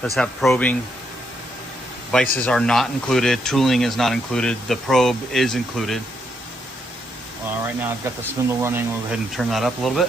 Does have probing. Vices are not included. Tooling is not included. The probe is included. Right now I've got the spindle running. We'll go ahead and turn that up a little bit.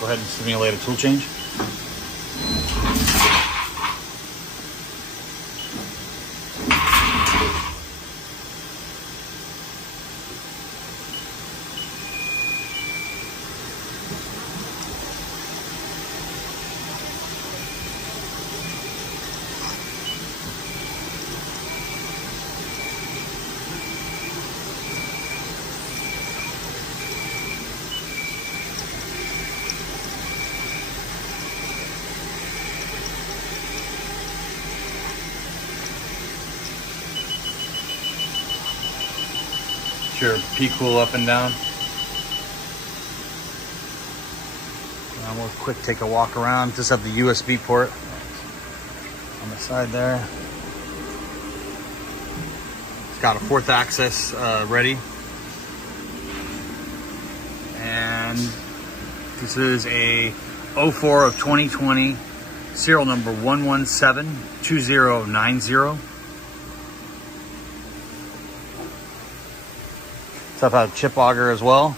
Go ahead and simulate a tool change. Your P-cool up and down. And we'll quick take a walk around. Just have the USB port on the side there. It's got a 4th axis ready. And this is a 04 of 2020, serial number 1172090. Stuff out of chip auger as well.